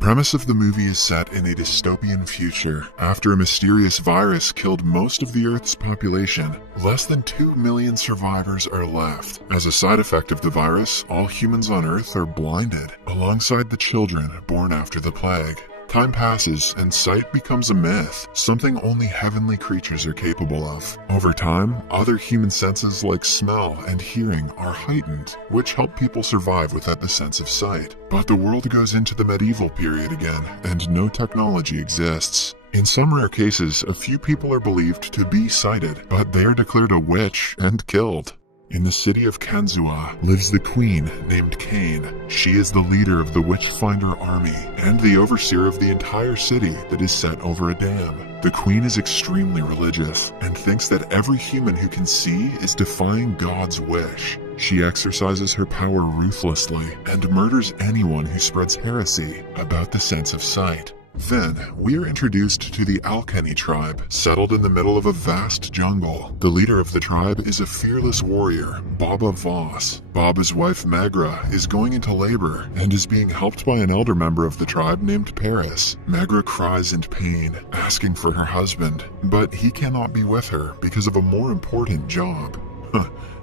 premise of the movie is set in a dystopian future. After a mysterious virus killed most of the Earth's population, less than 2 million survivors are left. As a side effect of the virus, all humans on Earth are blinded, alongside the children born after the plague. Time passes and sight becomes a myth, something only heavenly creatures are capable of. Over time, other human senses like smell and hearing are heightened, which help people survive without the sense of sight. But the world goes into the medieval period again, and no technology exists. In some rare cases, a few people are believed to be sighted, but they are declared a witch and killed. In the city of Kanzua lives the queen named Kane. She is the leader of the Witchfinder army and the overseer of the entire city that is set over a dam. The queen is extremely religious and thinks that every human who can see is defying God's wish. She exercises her power ruthlessly and murders anyone who spreads heresy about the sense of sight. Then, we are introduced to the Alkenny tribe, settled in the middle of a vast jungle. The leader of the tribe is a fearless warrior, Baba Voss. Baba's wife Magra is going into labor and is being helped by an elder member of the tribe named Paris. Magra cries in pain, asking for her husband, but he cannot be with her because of a more important job.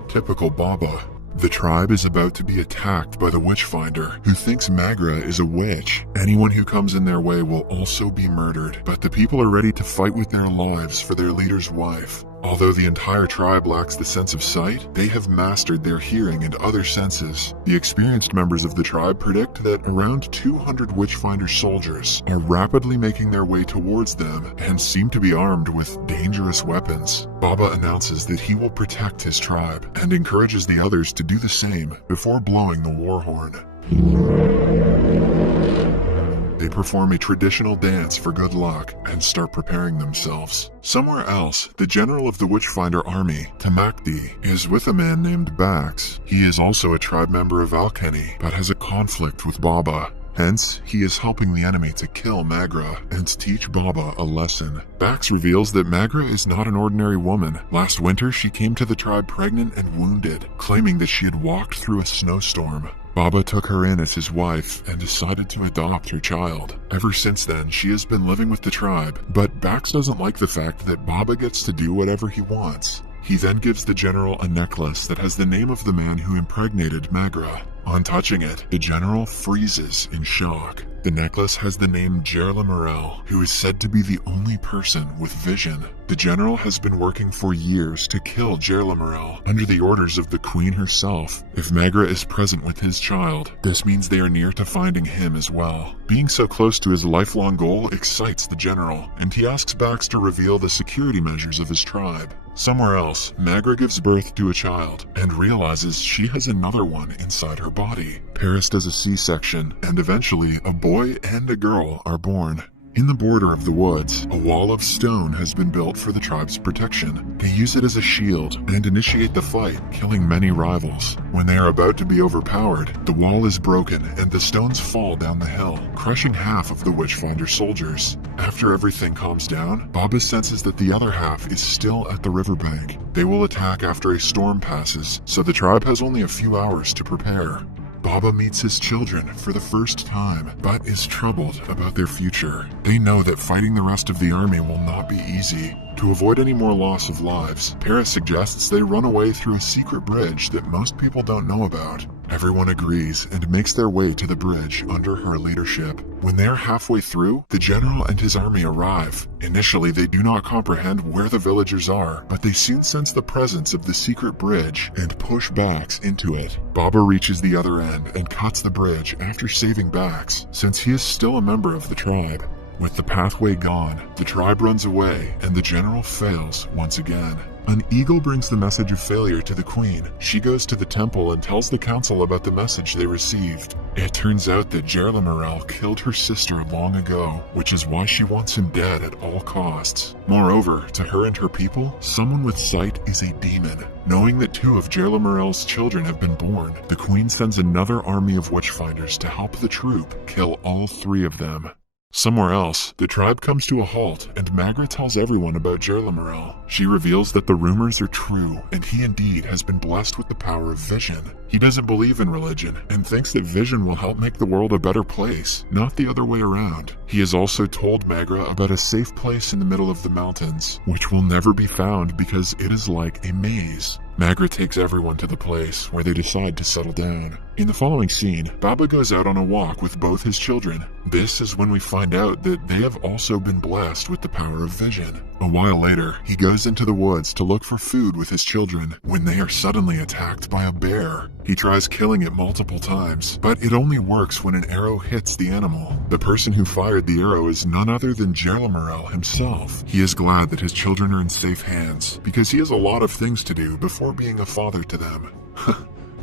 Typical Baba. The tribe is about to be attacked by the Witchfinder, who thinks Magra is a witch. Anyone who comes in their way will also be murdered, but the people are ready to fight with their lives for their leader's wife. Although the entire tribe lacks the sense of sight, they have mastered their hearing and other senses. The experienced members of the tribe predict that around 200 Witchfinder soldiers are rapidly making their way towards them and seem to be armed with dangerous weapons. Baba announces that he will protect his tribe and encourages the others to do the same before blowing the war horn. They perform a traditional dance for good luck and start preparing themselves. Somewhere else, the general of the Witchfinder army, Tamakdi, is with a man named Bax. He is also a tribe member of Alkenny, but has a conflict with Baba. Hence, he is helping the enemy to kill Magra and teach Baba a lesson. Bax reveals that Magra is not an ordinary woman. Last winter, she came to the tribe pregnant and wounded, claiming that she had walked through a snowstorm. Baba took her in as his wife and decided to adopt her child. Ever since then, she has been living with the tribe, but Bax doesn't like the fact that Baba gets to do whatever he wants. He then gives the general a necklace that has the name of the man who impregnated Magra. On touching it, the general freezes in shock. The necklace has the name Gerla Morel, who is said to be the only person with vision. The general has been working for years to kill Gerla Morel under the orders of the queen herself. If Magra is present with his child, this means they are near to finding him as well. Being so close to his lifelong goal excites the general, and he asks Bax to reveal the security measures of his tribe. Somewhere else, Magra gives birth to a child and realizes she has another one inside her body. Paris does a C-section, and eventually a boy and a girl are born. In the border of the woods, a wall of stone has been built for the tribe's protection. They use it as a shield and initiate the fight, killing many rivals. When they are about to be overpowered, the wall is broken and the stones fall down the hill, crushing half of the Witchfinder soldiers. After everything calms down, Baba senses that the other half is still at the riverbank. They will attack after a storm passes, so the tribe has only a few hours to prepare. Baba meets his children for the first time, but is troubled about their future. They know that fighting the rest of the army will not be easy. To avoid any more loss of lives, Paris suggests they run away through a secret bridge that most people don't know about. Everyone agrees and makes their way to the bridge under her leadership. When they are halfway through, the general and his army arrive. Initially, they do not comprehend where the villagers are, but they soon sense the presence of the secret bridge and push Bax into it. Baba reaches the other end and cuts the bridge after saving Bax, since he is still a member of the tribe. With the pathway gone, the tribe runs away and the general fails once again. An eagle brings the message of failure to the queen. She goes to the temple and tells the council about the message they received. It turns out that Gerla Morel killed her sister long ago, which is why she wants him dead at all costs. Moreover, to her and her people, someone with sight is a demon. Knowing that 2 of Gerla Morel's children have been born, the queen sends another army of witchfinders to help the troop kill all 3 of them. Somewhere else, the tribe comes to a halt, and Magra tells everyone about Jerlamarel. She reveals that the rumors are true, and he indeed has been blessed with the power of vision. He doesn't believe in religion, and thinks that vision will help make the world a better place, not the other way around. He has also told Magra about a safe place in the middle of the mountains, which will never be found because it is like a maze. Magra takes everyone to the place, where they decide to settle down. In the following scene, Baba goes out on a walk with both his children. This is when we find out that they have also been blessed with the power of vision. A while later, he goes into the woods to look for food with his children, when they are suddenly attacked by a bear. He tries killing it multiple times, but it only works when an arrow hits the animal. The person who fired the arrow is none other than Jerlamarel himself. He is glad that his children are in safe hands, because he has a lot of things to do before being a father to them.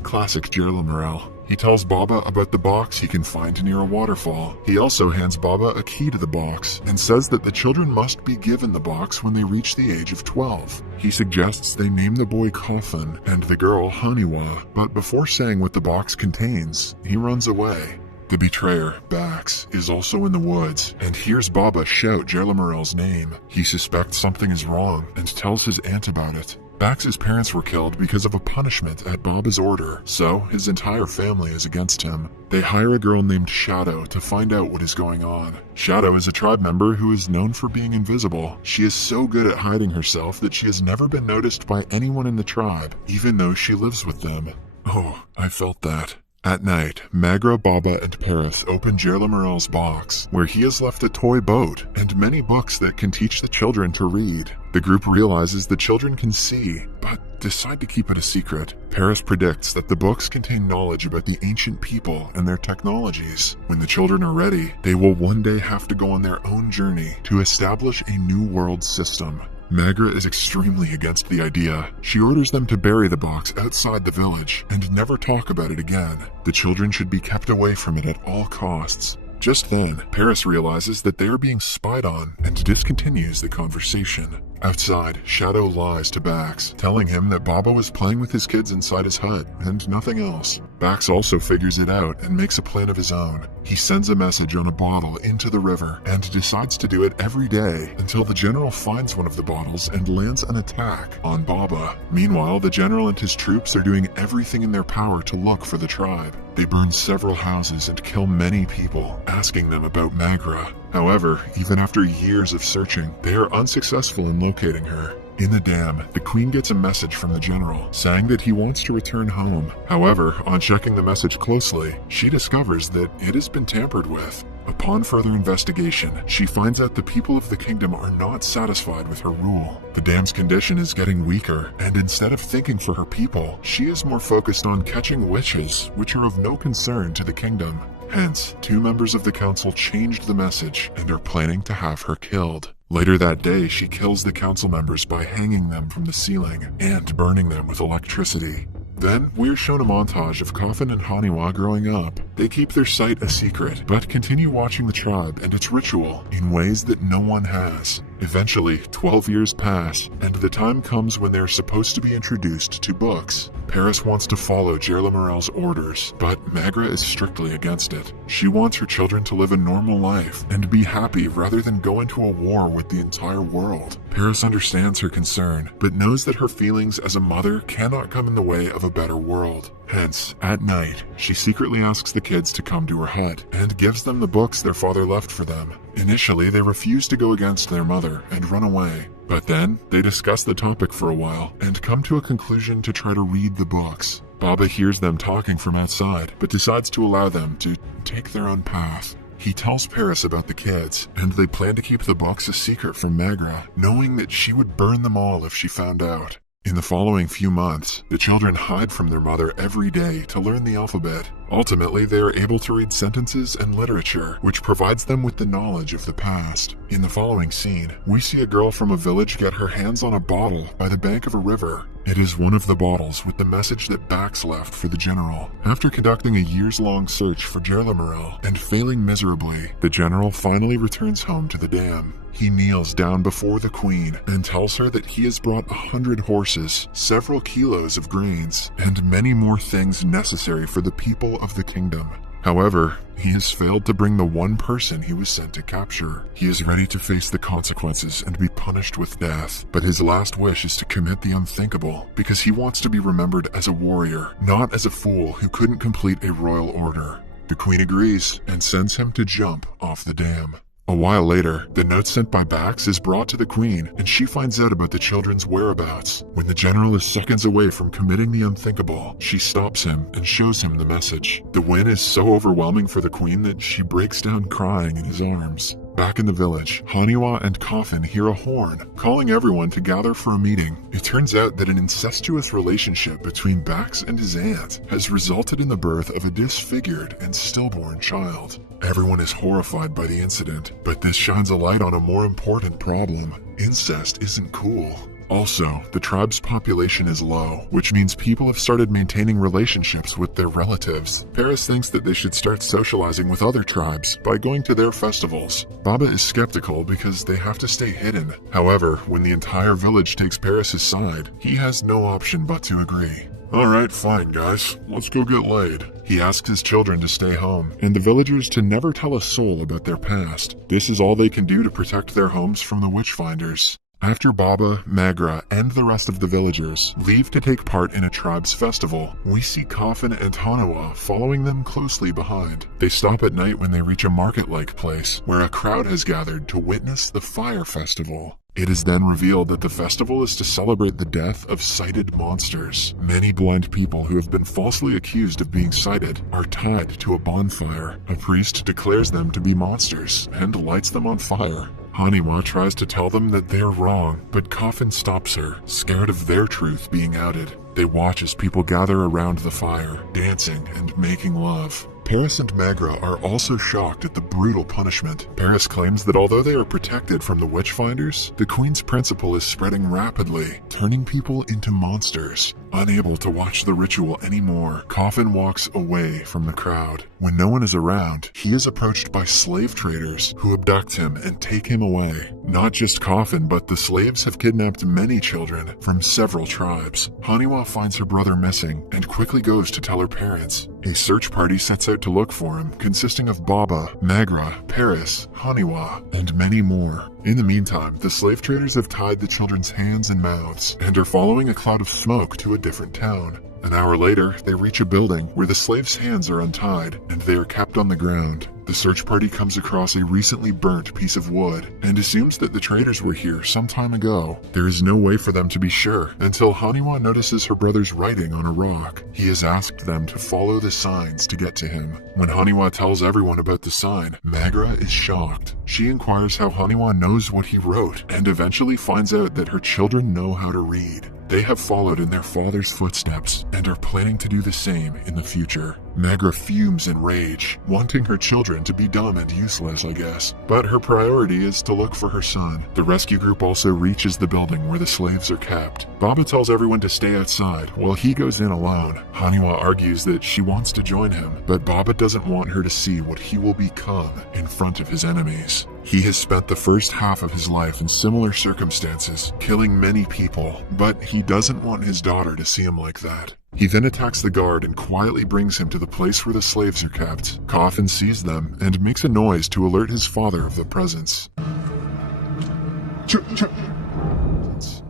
Classic Jerlamarel. He tells Baba about the box he can find near a waterfall. He also hands Baba a key to the box and says that the children must be given the box when they reach the age of 12. He suggests they name the boy Coffin and the girl Haniwa, but before saying what the box contains, he runs away. The betrayer, Bax, is also in the woods and hears Baba shout Jerlamarel's name. He suspects something is wrong and tells his aunt about it. Bax's parents were killed because of a punishment at Baba's order, so his entire family is against him. They hire a girl named Shadow to find out what is going on. Shadow is a tribe member who is known for being invisible. She is so good at hiding herself that she has never been noticed by anyone in the tribe, even though she lives with them. Oh, I felt that. At night, Magra, Baba, and Paris open Jerlamarel's box, where he has left a toy boat and many books that can teach the children to read. The group realizes the children can see, but decide to keep it a secret. Paris predicts that the books contain knowledge about the ancient people and their technologies. When the children are ready, they will one day have to go on their own journey to establish a new world system. Magra is extremely against the idea. She orders them to bury the box outside the village and never talk about it again. The children should be kept away from it at all costs. Just then, Paris realizes that they are being spied on and discontinues the conversation. Outside, Shadow lies to Bax, telling him that Baba was playing with his kids inside his hut and nothing else. Bax also figures it out and makes a plan of his own. He sends a message on a bottle into the river and decides to do it every day until the general finds one of the bottles and lands an attack on Baba. Meanwhile, the general and his troops are doing everything in their power to look for the tribe. They burn several houses and kill many people, asking them about Magra. However, even after years of searching, they are unsuccessful in locating her. In the dam, the queen gets a message from the general, saying that he wants to return home. However, on checking the message closely, she discovers that it has been tampered with. Upon further investigation, she finds out the people of the kingdom are not satisfied with her rule. The dam's condition is getting weaker, and instead of thinking for her people, she is more focused on catching witches, which are of no concern to the kingdom. Hence, 2 members of the council changed the message and are planning to have her killed. Later that day, she kills the council members by hanging them from the ceiling and burning them with electricity. Then, we're shown a montage of Coffin and Haniwa growing up. They keep their sight a secret, but continue watching the tribe and its ritual in ways that no one has. Eventually, 12 years pass, and the time comes when they're supposed to be introduced to books. Paris wants to follow Jerlamarel's orders, but Magra is strictly against it. She wants her children to live a normal life and be happy rather than go into a war with the entire world. Paris understands her concern, but knows that her feelings as a mother cannot come in the way of a better world. Hence, at night, she secretly asks the kids to come to her hut and gives them the books their father left for them. Initially, they refuse to go against their mother and run away. But then, they discuss the topic for a while and come to a conclusion to try to read the books. Baba hears them talking from outside, but decides to allow them to take their own path. He tells Paris about the kids, and they plan to keep the books a secret from Magra, knowing that she would burn them all if she found out. In the following few months, the children hide from their mother every day to learn the alphabet. Ultimately, they are able to read sentences and literature, which provides them with the knowledge of the past. In the following scene, we see a girl from a village get her hands on a bottle by the bank of a river. It is one of the bottles with the message that Bax left for the general. After conducting a years-long search for Jerlamarel and failing miserably, the general finally returns home to the dam. He kneels down before the queen and tells her that he has brought 100 horses, several kilos of grains, and many more things necessary for the people of the kingdom. However, he has failed to bring the one person he was sent to capture. He is ready to face the consequences and be punished with death, but his last wish is to commit the unthinkable because he wants to be remembered as a warrior, not as a fool who couldn't complete a royal order. The queen agrees and sends him to jump off the dam. A while later, the note sent by Bax is brought to the queen, and she finds out about the children's whereabouts. When the general is seconds away from committing the unthinkable, she stops him and shows him the message. The win is so overwhelming for the queen that she breaks down crying in his arms. Back in the village, Haniwa and Coffin hear a horn, calling everyone to gather for a meeting. It turns out that an incestuous relationship between Bax and his aunt has resulted in the birth of a disfigured and stillborn child. Everyone is horrified by the incident, but this shines a light on a more important problem. Incest isn't cool. Also, the tribe's population is low, which means people have started maintaining relationships with their relatives. Paris thinks that they should start socializing with other tribes by going to their festivals. Baba is skeptical because they have to stay hidden. However, when the entire village takes Paris' side, he has no option but to agree. Alright, fine guys, let's go get laid. He asks his children to stay home, and the villagers to never tell a soul about their past. This is all they can do to protect their homes from the witch-finders. After Baba, Magra, and the rest of the villagers leave to take part in a tribe's festival, we see Coffin and Hanawa following them closely behind. They stop at night when they reach a market-like place, where a crowd has gathered to witness the fire festival. It is then revealed that the festival is to celebrate the death of sighted monsters. Many blind people who have been falsely accused of being sighted are tied to a bonfire. A priest declares them to be monsters and lights them on fire. Haniwa tries to tell them that they are wrong, but Coffin stops her, scared of their truth being outed. They watch as people gather around the fire, dancing and making love. Paris and Magra are also shocked at the brutal punishment. Paris claims that although they are protected from the witch-finders, the Queen's principle is spreading rapidly, turning people into monsters. Unable to watch the ritual anymore, Coffin walks away from the crowd. When no one is around, he is approached by slave traders who abduct him and take him away. Not just Coffin, but the slaves have kidnapped many children from several tribes. Haniwa finds her brother missing and quickly goes to tell her parents. A search party sets out to look for him, consisting of Baba, Magra, Paris, Haniwa, and many more. In the meantime, the slave traders have tied the children's hands and mouths and are following a cloud of smoke to a different town. An hour later, they reach a building where the slaves' hands are untied and they are kept on the ground. The search party comes across a recently burnt piece of wood and assumes that the traders were here some time ago. There is no way for them to be sure until Haniwa notices her brother's writing on a rock. He has asked them to follow the signs to get to him. When Haniwa tells everyone about the sign, Magra is shocked. She inquires how Haniwa knows what he wrote and eventually finds out that her children know how to read. They have followed in their father's footsteps and are planning to do the same in the future. Magra fumes in rage, wanting her children to be dumb and useless, I guess. But her priority is to look for her son. The rescue group also reaches the building where the slaves are kept. Baba tells everyone to stay outside while he goes in alone. Haniwa argues that she wants to join him, but Baba doesn't want her to see what he will become in front of his enemies. He has spent the first half of his life in similar circumstances, killing many people, but he doesn't want his daughter to see him like that. He then attacks the guard and quietly brings him to the place where the slaves are kept. Coffin sees them and makes a noise to alert his father of the presence.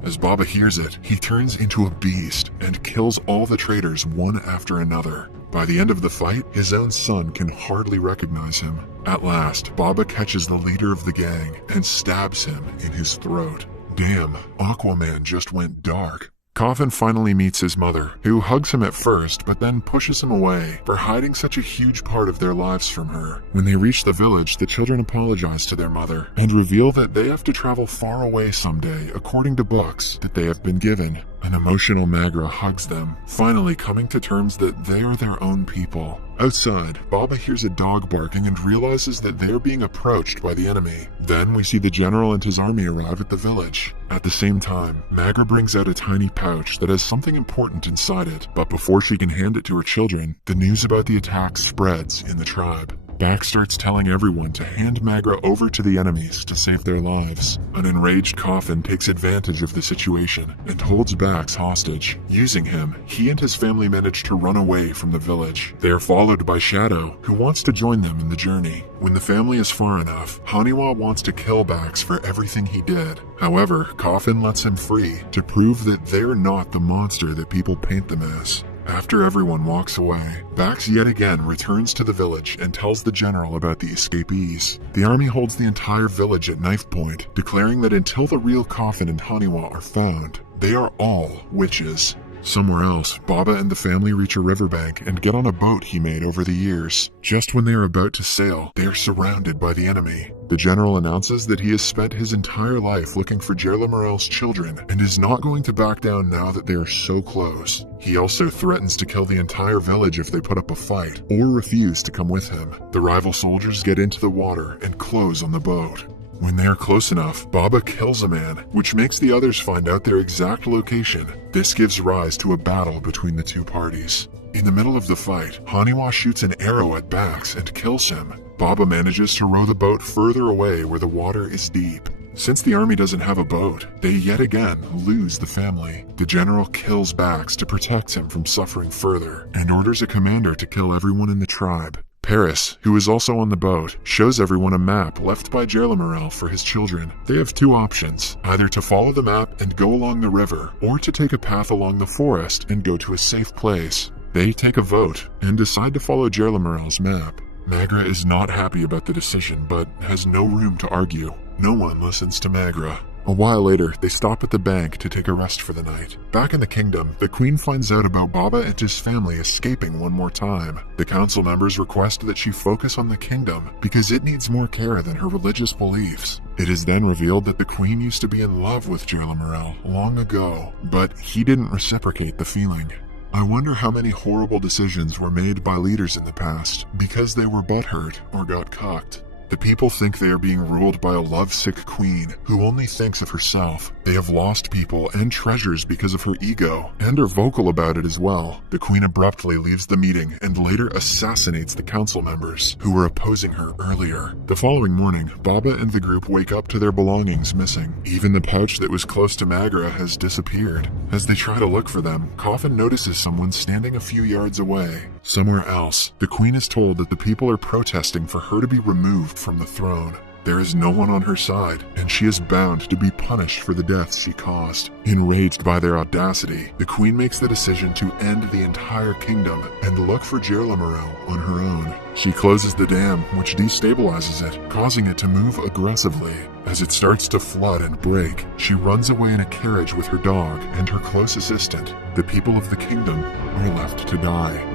As Baba hears it, he turns into a beast and kills all the traders one after another. By the end of the fight, his own son can hardly recognize him. At last, Baba catches the leader of the gang and stabs him in his throat. Damn, Aquaman just went dark. Coffin finally meets his mother, who hugs him at first but then pushes him away for hiding such a huge part of their lives from her. When they reach the village, the children apologize to their mother and reveal that they have to travel far away someday according to books that they have been given. An emotional Magra hugs them, finally coming to terms that they are their own people. Outside, Baba hears a dog barking and realizes that they are being approached by the enemy. Then we see the general and his army arrive at the village. At the same time, Magra brings out a tiny pouch that has something important inside it, but before she can hand it to her children, the news about the attack spreads in the tribe. Bax starts telling everyone to hand Magra over to the enemies to save their lives. An enraged Coffin takes advantage of the situation and holds Bax hostage. Using him, he and his family manage to run away from the village. They are followed by Shadow, who wants to join them in the journey. When the family is far enough, Haniwa wants to kill Bax for everything he did. However, Coffin lets him free to prove that they're not the monster that people paint them as. After everyone walks away, Bax yet again returns to the village and tells the general about the escapees. The army holds the entire village at knife point, declaring that until the real Coffin and Haniwa are found, they are all witches. Somewhere else, Baba and the family reach a riverbank and get on a boat he made over the years. Just when they are about to sail, they are surrounded by the enemy. The general announces that he has spent his entire life looking for Jerla Morel's children and is not going to back down now that they are so close. He also threatens to kill the entire village if they put up a fight or refuse to come with him. The rival soldiers get into the water and close on the boat. When they are close enough, Baba kills a man, which makes the others find out their exact location. This gives rise to a battle between the two parties. In the middle of the fight, Haniwa shoots an arrow at Bax and kills him. Baba manages to row the boat further away where the water is deep. Since the army doesn't have a boat, they yet again lose the family. The general kills Bax to protect him from suffering further and orders a commander to kill everyone in the tribe. Paris, who is also on the boat, shows everyone a map left by Jerla Morel for his children. They have two options, either to follow the map and go along the river, or to take a path along the forest and go to a safe place. They take a vote and decide to follow Jerla Morel's map. Magra is not happy about the decision, but has no room to argue. No one listens to Magra. A while later, they stop at the bank to take a rest for the night. Back in the kingdom, the queen finds out about Baba and his family escaping one more time. The council members request that she focus on the kingdom because it needs more care than her religious beliefs. It is then revealed that the queen used to be in love with Jerla Morel long ago, but he didn't reciprocate the feeling. I wonder how many horrible decisions were made by leaders in the past because they were butthurt or got cocked. The people think they are being ruled by a lovesick queen who only thinks of herself. They have lost people and treasures because of her ego, and are vocal about it as well. The queen abruptly leaves the meeting and later assassinates the council members who were opposing her earlier. The following morning, Baba and the group wake up to their belongings missing. Even the pouch that was close to Magra has disappeared. As they try to look for them, Coffin notices someone standing a few yards away. Somewhere else, the queen is told that the people are protesting for her to be removed from the throne. There is no one on her side, and she is bound to be punished for the deaths she caused. Enraged by their audacity, the queen makes the decision to end the entire kingdom and look for Jerla Morel on her own. She closes the dam, which destabilizes it, causing it to move aggressively. As it starts to flood and break, she runs away in a carriage with her dog and her close assistant. The people of the kingdom are left to die.